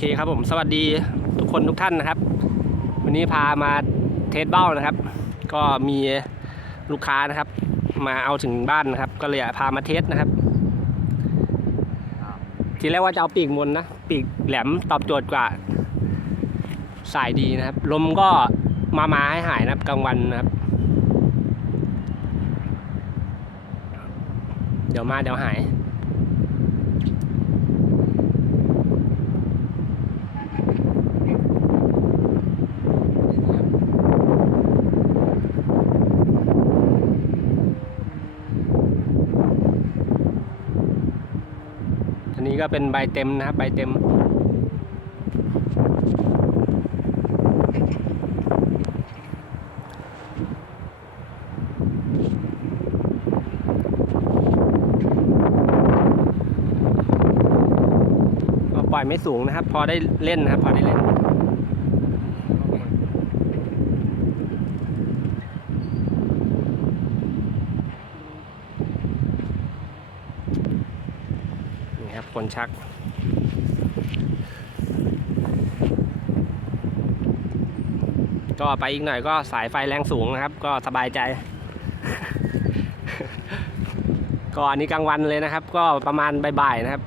เคครับผมสวัสดีทุกคนทุกท่านนะครับ วันนี้พามาเทสเบ้านะครับ ก็มีลูกค้านะครับ มาเอาถึงบ้านนะครับ ก็เลยพามาเทสนะครับ ทีแรกว่าจะเอาปีกมนนะ ปีกแหลมตอบโจทย์กว่าสายดีนะครับ ลมก็มามาให้หายนะครับกลางวันนะครับ เดี๋ยวมาเดี๋ยวหาย ก็เป็นใบเต็มนะครับ ใบเต็ม ก็ปล่อยไม่สูงนะครับ พอได้เล่นนะครับ พอได้เล่น ครับคนชัก ก็ไปอีกหน่อยก็สายไฟแรงสูงนะครับ ก็สบายใจ ก็อันนี้กลางวันเลยนะครับ ก็ประมาณบ่ายๆนะครับ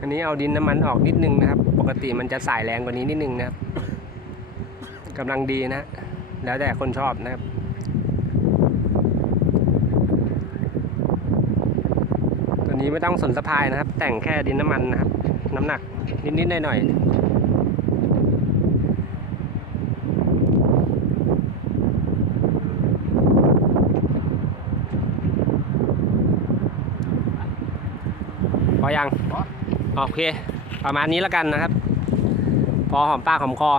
อันนี้เอาดินน้ำมันออกนิดนึงนะครับ ปกติมันจะสายแรงกว่านี้นิดนึงนะครับกำลังดีนะ แล้วแต่คนชอบนะครับตัวนี้ไม่ต้องสนสะพายนะครับ แต่งแค่ดินน้ำมันนะครับ น้ำหนักนิดๆหน่อยๆพอยัง โอเค ประมาณนี้แล้วกันนะครับ พอหอมปากหอมคอ